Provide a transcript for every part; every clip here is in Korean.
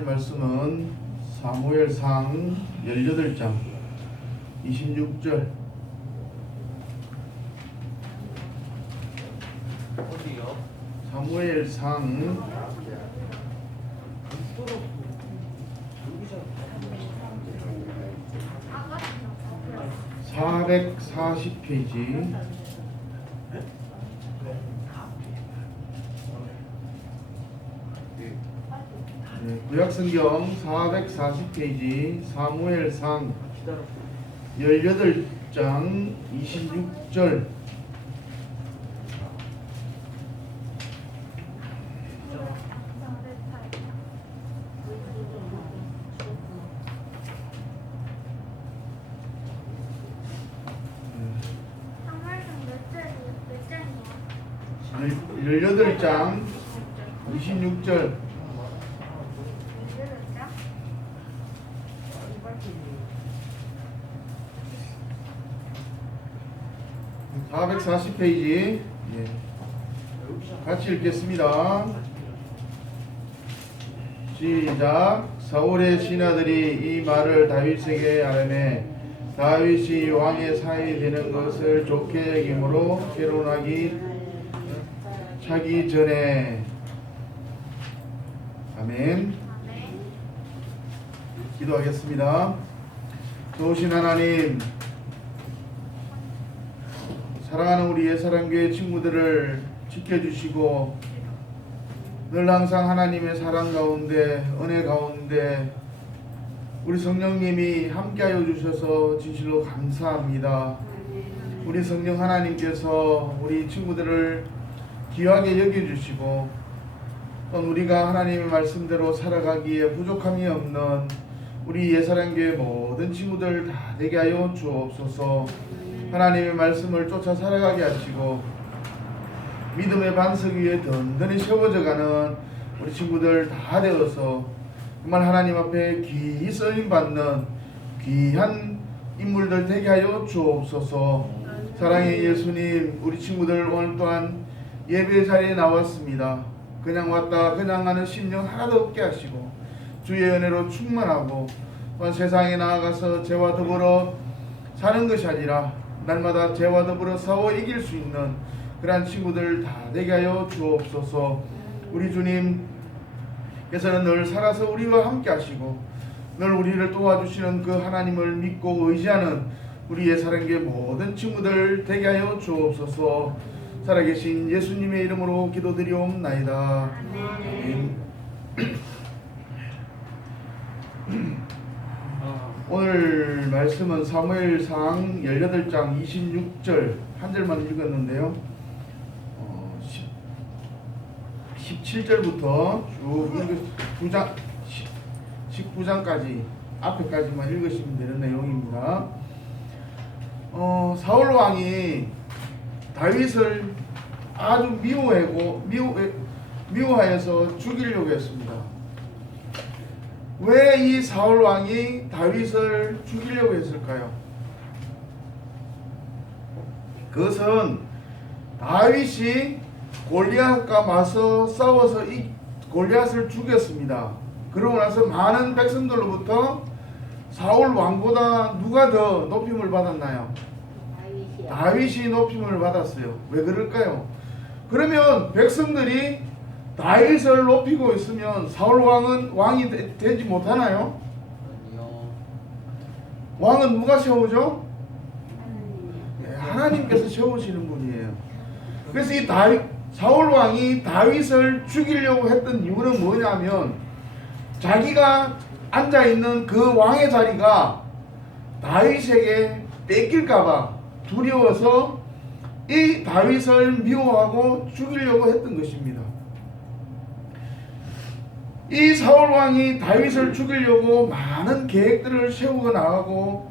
하나님 말씀은 사무엘상 18장 26절. 어디요? 사무엘상 440페이지. 구약성경 440페이지 사무엘상 18장 26절. 몇 18장 26절. 440페이지. 같이 읽겠습니다. 시작. 사울의 신하들이 이 말을 다윗에게 아뢰매 다윗이 왕의 사이 되는 것을 좋게 여김으로 결혼하기 차기 전에. 아멘. 기도하겠습니다. 좋으신 하나님, 사랑하는 우리 예사랑교회 친구들을 지켜주시고 늘 항상 하나님의 사랑 가운데, 은혜 가운데 우리 성령님이 함께하여 주셔서 진실로 감사합니다. 우리 성령 하나님께서 우리 친구들을 귀하게 여겨주시고 또 우리가 하나님의 말씀대로 살아가기에 부족함이 없는 우리 예사랑교회 모든 친구들 다 되게 하여 주옵소서. 하나님의 말씀을 쫓아 살아가게 하시고 믿음의 반석 위에 든든히 세워져가는 우리 친구들 다 되어서 정말 하나님 앞에 귀히 쓰임받는 귀한 인물들 되게 하여 주옵소서. 사랑의 예수님, 우리 친구들 오늘 또한 예배 자리에 나왔습니다. 그냥 왔다 그냥 가는 심령 하나도 없게 하시고 주의 은혜로 충만하고 또한 세상에 나아가서 죄와 더불어 사는 것이 아니라 날마다 죄와 더불어 싸워 이길 수 있는 그러한 친구들 다 되게 하여 주옵소서. 우리 주님께서는 늘 살아서 우리와 함께 하시고 늘 우리를 도와주시는 그 하나님을 믿고 의지하는 우리 예사랑교회 모든 친구들 되게 하여 주옵소서. 살아계신 예수님의 이름으로 기도드리옵나이다. 아멘. 오늘 말씀은 사무엘상 18장 26절 한 절만 읽었는데요. 17절부터 쭉 19장까지 앞에까지만 읽으시면 되는 내용입니다. 사울 왕이 다윗을 아주 미워하여서 죽이려고 했습니다. 왜 이 사울 왕이 다윗을 죽이려고 했을까요? 그것은 다윗이 골리앗과 맞서 싸워서 이 골리앗을 죽였습니다. 그러고 나서 많은 백성들로부터 사울 왕보다 누가 더 높임을 받았나요? 다윗이 높임을 받았어요. 왜 그럴까요? 그러면 백성들이 다윗을 높이고 있으면 사울 왕은 왕이 되지 못하나요? 왕은 누가 세우죠? 하나님께서 세우시는 분이에요. 그래서 이 사울 왕이 다윗을 죽이려고 했던 이유는 뭐냐면 자기가 앉아있는 그 왕의 자리가 다윗에게 뺏길까봐 두려워서 이 다윗을 미워하고 죽이려고 했던 것입니다. 이 사울 왕이 다윗을 죽이려고 많은 계획들을 세우고 나가고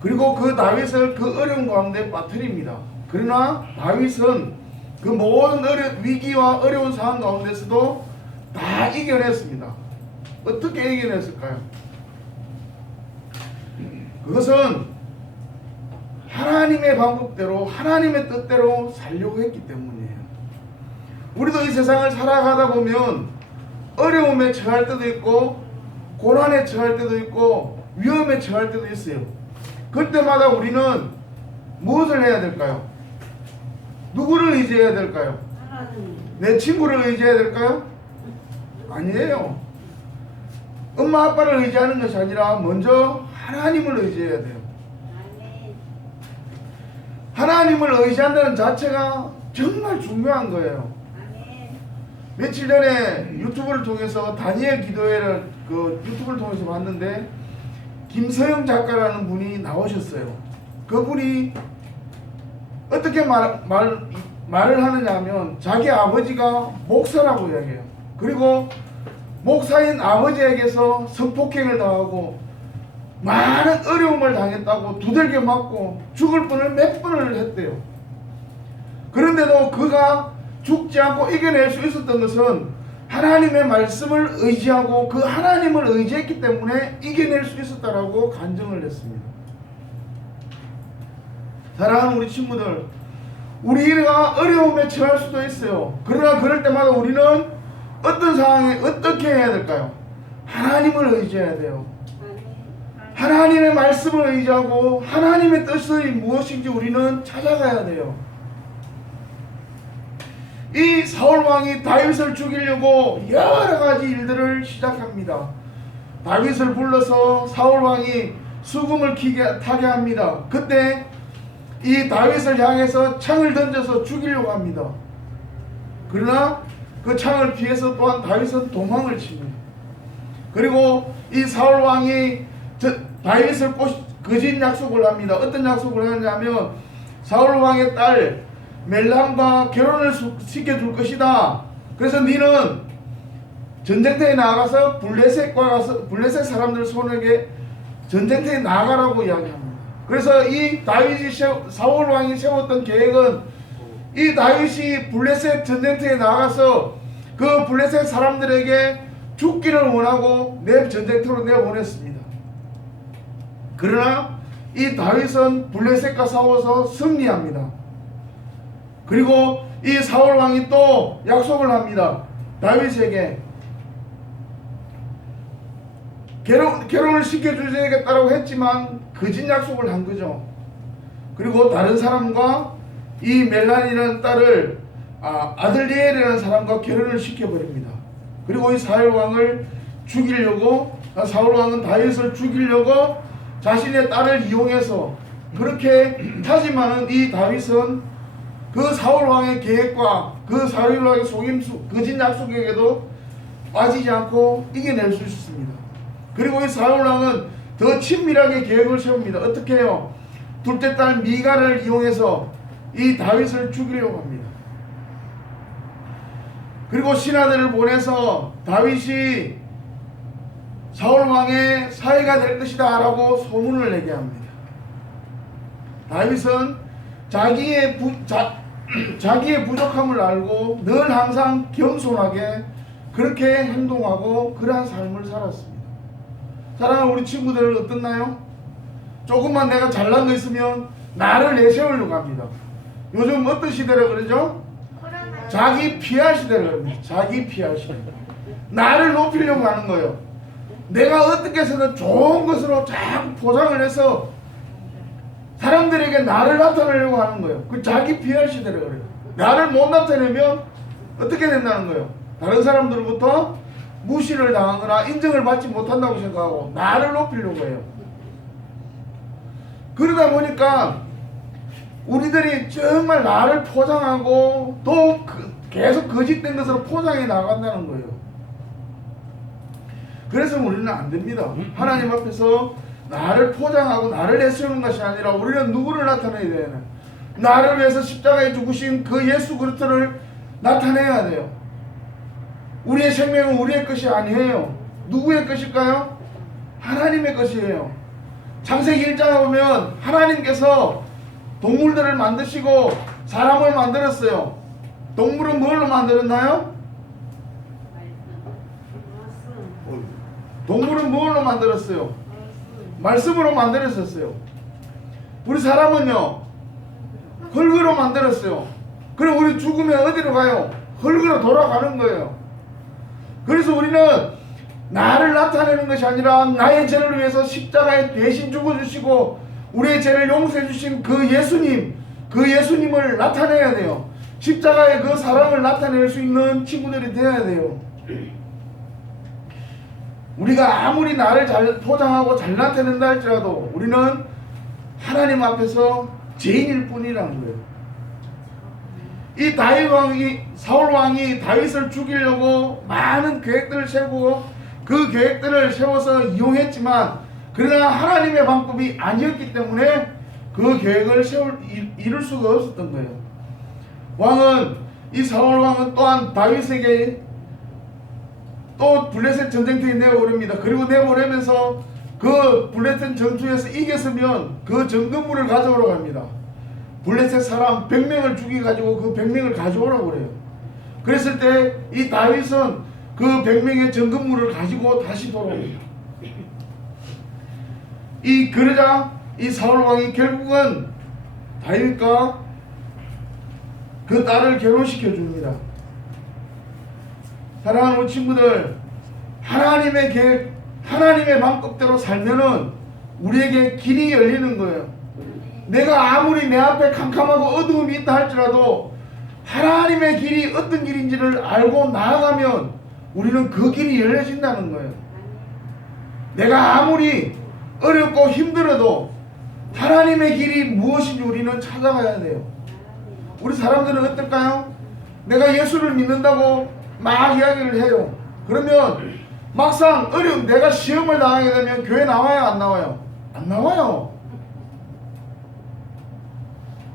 그리고 그 다윗을 그 어려운 가운데 빠뜨립니다. 그러나 다윗은 그 모든 위기와 어려운 상황 가운데서도 다 이겨냈습니다. 어떻게 이겨냈을까요? 그것은 하나님의 방법대로 하나님의 뜻대로 살려고 했기 때문이에요. 우리도 이 세상을 살아가다 보면 어려움에 처할 때도 있고 고난에 처할 때도 있고 위험에 처할 때도 있어요. 그때마다 우리는 무엇을 해야 될까요? 누구를 의지해야 될까요? 내 친구를 의지해야 될까요? 아니에요. 엄마 아빠를 의지하는 것이 아니라 먼저 하나님을 의지해야 돼요. 하나님을 의지한다는 자체가 정말 중요한 거예요. 며칠 전에 유튜브를 통해서 다니엘 기도회를 유튜브를 통해서 봤는데 김서영 작가라는 분이 나오셨어요. 그분이 어떻게 말을 하느냐 하면 자기 아버지가 목사라고 이야기해요. 그리고 목사인 아버지에게서 성폭행을 당하고 많은 어려움을 당했다고 두들겨 맞고 죽을 뻔을 몇 번을 했대요. 그런데도 그가 죽지 않고 이겨낼 수 있었던 것은 하나님의 말씀을 의지하고 그 하나님을 의지했기 때문에 이겨낼 수 있었다라고 간증을 했습니다. 사랑하는 우리 친구들, 우리가 어려움에 처할 수도 있어요. 그러나 그럴 때마다 우리는 어떤 상황에 어떻게 해야 될까요? 하나님을 의지해야 돼요. 하나님의 말씀을 의지하고 하나님의 뜻이 무엇인지 우리는 찾아가야 돼요. 이 사울왕이 다윗을 죽이려고 여러 가지 일들을 시작합니다. 다윗을 불러서 사울왕이 수금을 타게 합니다. 그때 이 다윗을 향해서 창을 던져서 죽이려고 합니다. 그러나 그 창을 피해서 또한 다윗은 도망을 칩니다. 그리고 이 사울왕이 다윗을 거짓 약속을 합니다. 어떤 약속을 하냐면 사울왕의 딸 멜람과 결혼을 시켜줄 것이다. 그래서 너는 전쟁터에 나가서 블레셋 사람들 손에게 전쟁터에 나가라고 이야기합니다. 그래서 이 다윗이 사울왕이 세웠던 계획은 이 다윗이 블레셋 전쟁터에 나가서 그 블레셋 사람들에게 죽기를 원하고 내 전쟁터로 내보냈습니다. 그러나 이 다윗은 블레셋과 싸워서 승리합니다. 그리고 이 사울왕이 또 약속을 합니다. 다윗에게 결혼을 시켜주셔야겠다고 했지만 거짓 약속을 한 거죠. 그리고 다른 사람과 이 멜란이라는 딸을 아들리엘이라는 사람과 결혼을 시켜버립니다. 그리고 이 사울왕은 다윗을 죽이려고 자신의 딸을 이용해서 그렇게 하지만은 이 다윗은 그 사울왕의 계획과 그 사울왕의 거짓 약속에게도 빠지지 않고 이겨낼 수 있습니다. 그리고 이 사울왕은 더 친밀하게 계획을 세웁니다. 어떻게 해요? 둘째 딸 미갈을 이용해서 이 다윗을 죽이려고 합니다. 그리고 신하들을 보내서 다윗이 사울왕의 사위가 될 것이다 라고 소문을 내게 합니다. 다윗은 자기의 부족함을 알고 늘 항상 겸손하게 그렇게 행동하고 그러한 삶을 살았습니다. 사랑하는 우리 친구들 어떻나요? 조금만 내가 잘난 거 있으면 나를 내세우려고 합니다. 요즘 어떤 시대라 그러죠? 자기 PR 시대라 그럽니다. 자기 PR 시대. 나를 높이려고 하는 거예요. 내가 어떻게 해서든 좋은 것으로 자꾸 포장을 해서 사람들에게 나를 나타내려고 하는 거예요. 그 자기 PR 시대라 그래요. 나를 못 나타내면 어떻게 된다는 거예요? 다른 사람들로부터 무시를 당하거나 인정을 받지 못한다고 생각하고 나를 높이려고 해요. 그러다 보니까 우리들이 정말 나를 포장하고 또 계속 거짓된 것으로 포장해 나간다는 거예요. 그래서 우리는 안 됩니다. 하나님 앞에서 나를 포장하고 나를 내세우는 것이 아니라 우리는 누구를 나타내야 되나? 나를 위해서 십자가에 죽으신 그 예수 그리스도를 나타내야 돼요. 우리의 생명은 우리의 것이 아니에요. 누구의 것일까요? 하나님의 것이에요. 창세기 1장에 보면 하나님께서 동물들을 만드시고 사람을 만들었어요. 동물은 뭘로 만들었나요? 동물은 뭘로 만들었어요? 말씀으로 만들었었어요. 우리 사람은요 흙으로 만들었어요. 그럼 우리 죽으면 어디로 가요? 흙으로 돌아가는 거예요. 그래서 우리는 나를 나타내는 것이 아니라 나의 죄를 위해서 십자가에 대신 죽어주시고 우리의 죄를 용서해 주신 그 예수님을 나타내야 돼요. 십자가의 그 사랑을 나타낼 수 있는 친구들이 되어야 돼요. 우리가 아무리 나를 잘 포장하고 잘 나타낸다 할지라도 우리는 하나님 앞에서 죄인일 뿐이라는 거예요. 이 사울 왕이 다윗을 죽이려고 많은 계획들을 세우고 그 계획들을 세워서 이용했지만 그러나 하나님의 방법이 아니었기 때문에 그 계획을 이룰 수가 없었던 거예요. 이 사울 왕은 또한 다윗에게 또 블레셋 전쟁터에 내어보냅니다. 그리고 내보내면서 그 블레셋 전투에서 이겼으면 그 정금물을 가져오러 갑니다. 블레셋 사람 100명을 죽여가지고 그 100명을 가져오라고 그래요. 그랬을 때 이 다윗은 그 100명의 정금물을 가지고 다시 돌아옵니다. 그러자 이 사울 왕이 결국은 다윗과 그 딸을 결혼시켜 줍니다. 사랑하는 우리 친구들, 하나님의 계획, 하나님의 방법대로 살면은 우리에게 길이 열리는 거예요. 내가 아무리 내 앞에 캄캄하고 어두움이 있다 할지라도 하나님의 길이 어떤 길인지를 알고 나아가면 우리는 그 길이 열려진다는 거예요. 내가 아무리 어렵고 힘들어도 하나님의 길이 무엇인지 우리는 찾아가야 돼요. 우리 사람들은 어떨까요? 내가 예수를 믿는다고 막 이야기를 해요. 그러면 막상 내가 시험을 당하게 되면 교회 나와요? 안 나와요? 안 나와요.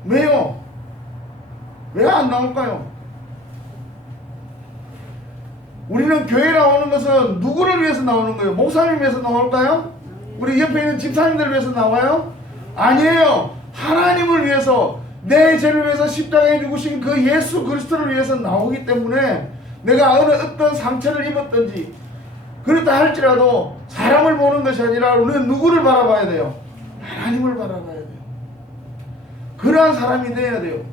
왜요? 왜 안 나올까요? 우리는 교회 나오는 것은 누구를 위해서 나오는 거예요? 목사님을 위해서 나올까요? 우리 옆에 있는 집사님들을 위해서 나와요? 아니에요. 하나님을 위해서, 내 죄를 위해서 십자가에 죽으신 그 예수 그리스도를 위해서 나오기 때문에 내가 어떤 상처를 입었든지 그렇다 할지라도 사람을 보는 것이 아니라 우리는 누구를 바라봐야 돼요? 하나님을 바라봐야 돼요. 그러한 사람이 되어야 돼요.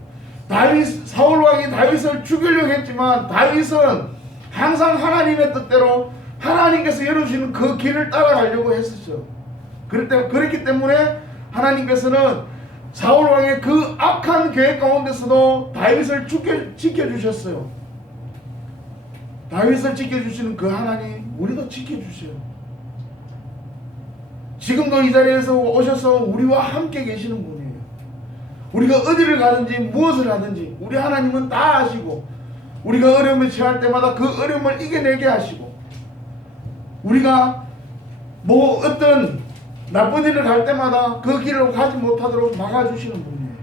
사울 왕이 다윗을 죽이려고 했지만 다윗은 항상 하나님의 뜻대로 하나님께서 열어주시는 그 길을 따라가려고 했었죠. 그렇기 때문에 하나님께서는 사울 왕의 그 악한 계획 가운데서도 다윗을 지켜주셨어요. 다윗을 지켜주시는 그 하나님 우리도 지켜주셔요. 지금도 이 자리에서 오셔서 우리와 함께 계시는 분이에요. 우리가 어디를 가든지 무엇을 하든지 우리 하나님은 다 아시고 우리가 어려움에 처할 때마다 그 어려움을 이겨내게 하시고 우리가 어떤 나쁜 일을 갈 때마다 그 길을 가지 못하도록 막아주시는 분이에요.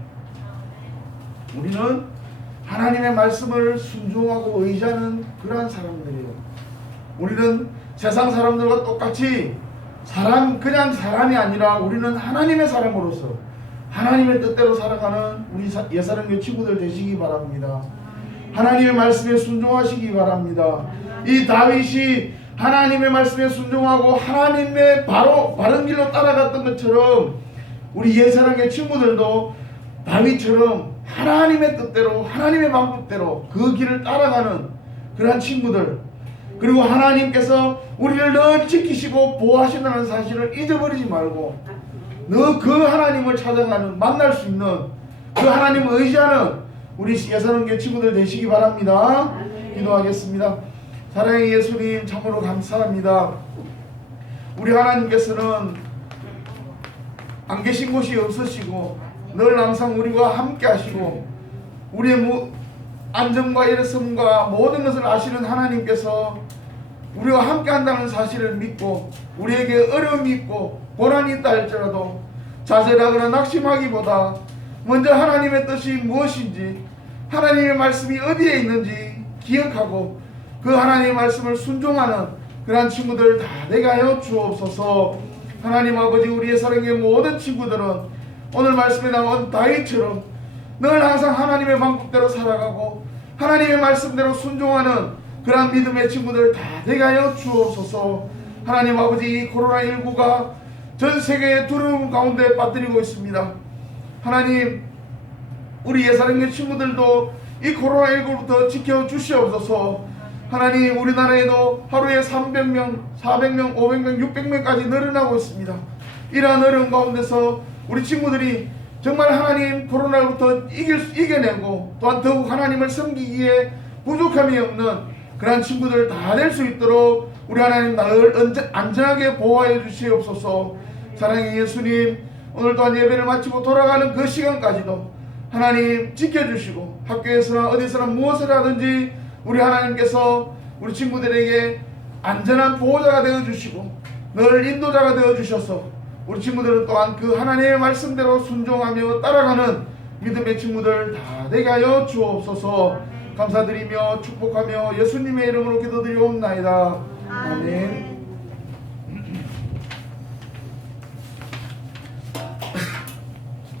우리는 하나님의 말씀을 순종하고 의지하는 그러한 사람들이에요. 우리는 세상 사람들과 똑같이 그냥 사람이 아니라 우리는 하나님의 사람으로서 하나님의 뜻대로 살아가는 우리 예사령교 친구들 되시기 바랍니다. 하나님의 말씀에 순종하시기 바랍니다. 이 다윗이 하나님의 말씀에 순종하고 하나님의 바른 길로 따라갔던 것처럼 우리 예사령교 친구들도 다윗처럼 하나님의 뜻대로 하나님의 방법대로 그 길을 따라가는 그러한 친구들, 그리고 하나님께서 우리를 늘 지키시고 보호하신다는 사실을 잊어버리지 말고 늘 그 하나님을 찾아가는, 만날 수 있는 그 하나님을 의지하는 우리 예사령교 친구들 되시기 바랍니다. 기도하겠습니다. 사랑의 예수님, 참으로 감사합니다. 우리 하나님께서는 안 계신 곳이 없으시고 늘 항상 우리와 함께 하시고 우리의 안전과 일성과 모든 것을 아시는 하나님께서 우리와 함께 한다는 사실을 믿고 우리에게 어려움이 있고 고난이 있다 할지라도 좌절하거나 낙심하기보다 먼저 하나님의 뜻이 무엇인지, 하나님의 말씀이 어디에 있는지 기억하고 그 하나님의 말씀을 순종하는 그러한 친구들 다 되게 하여 주옵소서. 하나님 아버지, 우리의 사랑의 모든 친구들은 오늘 말씀에 나온 다윗처럼 늘 항상 하나님의 방법대로 살아가고 하나님의 말씀대로 순종하는 그러한 믿음의 친구들 다 되게 하여 주옵소서. 하나님 아버지, 이 코로나19가 전 세계의 두려움 가운데 빠뜨리고 있습니다. 하나님, 우리 예사령교 친구들도 이 코로나19부터 지켜주시옵소서. 하나님 우리나라에도 하루에 300명, 400명, 500명, 600명까지 늘어나고 있습니다. 이러한 어려운 가운데서 우리 친구들이 정말 하나님 코로나로부터 이겨내고 또한 더욱 하나님을 섬기기에 부족함이 없는 그러한 친구들 다 될 수 있도록 우리 하나님 늘 안전하게 보호하여 주시옵소서. 사랑의 예수님, 오늘 또한 예배를 마치고 돌아가는 그 시간까지도 하나님 지켜주시고 학교에서나 어디서나 무엇을 하든지 우리 하나님께서 우리 친구들에게 안전한 보호자가 되어주시고 늘 인도자가 되어주셔서 우리 친구들은 또한 그 하나님의 말씀대로 순종하며 따라가는 믿음의 친구들 다 되게 하여 주옵소서. 감사드리며 축복하며 예수님의 이름으로 기도드리옵나이다. 아멘.